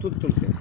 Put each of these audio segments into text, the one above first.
都都行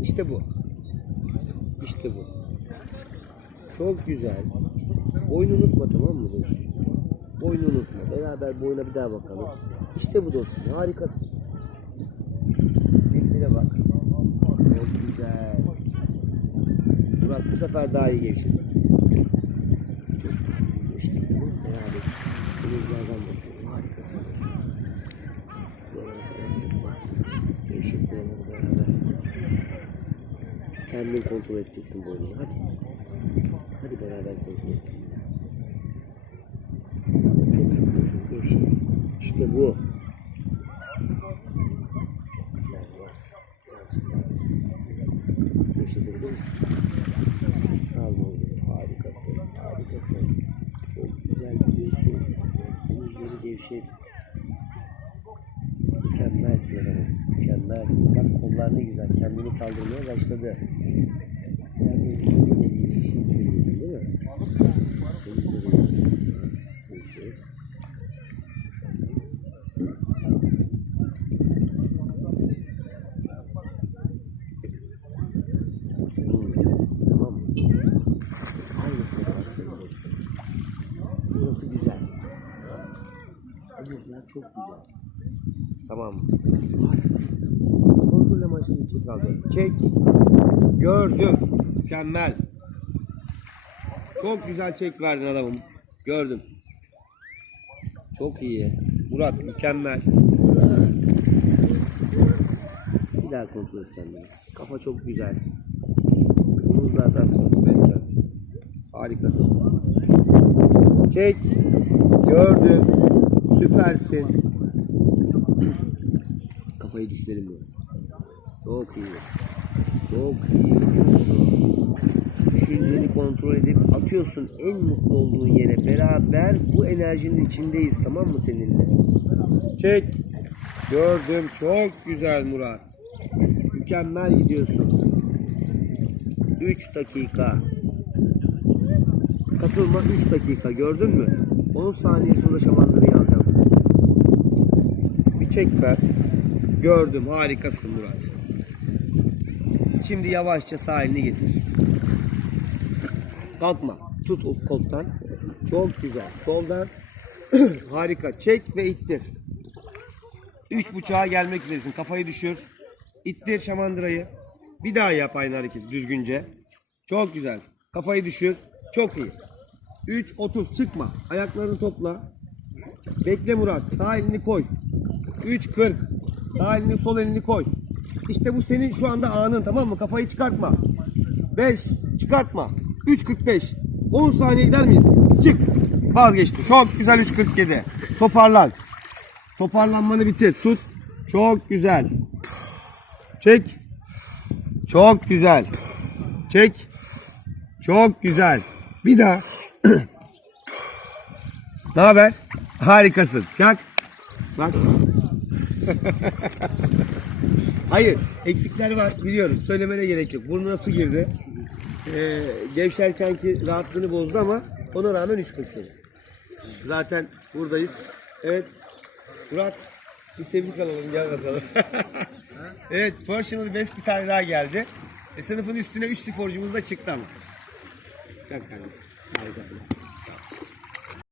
İşte bu. İşte bu. Çok güzel. Boynu unutma tamam mı dostum? Boynu unutma. Beraber boyuna bir daha bakalım. İşte bu dostum. Harikasın. Beklere bak. Çok güzel. Murat bu sefer daha iyi gevşedi. Çok iyi gevşedi. Beraber. Denizlerden bakıyorum. Harikasın. Buraları falan sıkma. Gevşet buraları beraber. Kendin kontrol edeceksin boynunu. Hadi. Hadi beraber kontrol et. Çok sıkıyorsun. Gevşet. İşte bu. Misin? Sağ oğlum. Harikasın. Harikasın. Çok güzel gidiyorsun. Omuzları gevşet. Mükemmelsin ama. Mükemmelsin. Bak kollar ne güzel. Kendini kaldırmaya başladı. Çok iyi. Şimdi seviyorsun değil mi? Tamam mı? Aynı proporsyonda. Burası güzel. Omuzlar çok güzel. Tamam mı? Harikasın. Kontrol amaçlı çek alacak. Çek. Gördüm. Mükemmel. Çok güzel çek verdin adamım. Gördüm. Çok iyi. Murat mükemmel. Bir daha kontrol kendini. Kafa çok güzel. Omuzlardan kontrol kendini. Harikasın. Çek. Gördüm. Süpersin. Kafayı düşürelim böyle. Çok iyi. Çok iyi gidiyorsun. Düşünceni kontrol edip atıyorsun en mutlu olduğun yere. Beraber bu enerjinin içindeyiz tamam mı seninle? Çek. Gördüm. Çok güzel Murat. Mükemmel gidiyorsun. 3 dakika. Kasılma 3 dakika gördün mü? 10 saniye sonra şamanları alacağım seni. Bir çek ver. Gördüm harikasın Murat. Şimdi yavaşça sağ elini getir. Kalkma. Tut koltan. Çok güzel. Soldan harika. Çek ve ittir. Üç buçuğa gelmek üzeresin. Kafayı düşür. İttir şamandırayı. Bir daha yap aynı hareketi düzgünce. Çok güzel. Kafayı düşür. Çok iyi. 3 30 çıkma. Ayaklarını topla. Bekle Murat. Sağ elini koy. 3 40. Sağ elini sol elini koy. İşte bu senin şu anda anın tamam mı? Kafayı çıkartma. 5 çıkartma. 3 45. 10 saniye gider miyiz? Çık. Vazgeçtim. Çok güzel 3 47. Toparlan. Toparlanmanı bitir. Tut. Çok güzel. Çek. Çok güzel. Çek. Çok güzel. Bir daha. ne haber? Harikasın. Çak. Bak. Hayır. Eksikler var biliyorum. Söylemene gerek yok. Burnuna su girdi. Ee, gevşerken ki rahatlığını bozdu ama ona rağmen 3.40 Zaten buradayız. Evet. Murat bir tebrik alalım gel bakalım. evet personal best bir tane daha geldi. E, sınıfın üstüne 3 sporcumuz da çıktı ama. Sen kardeşim. Harikasın.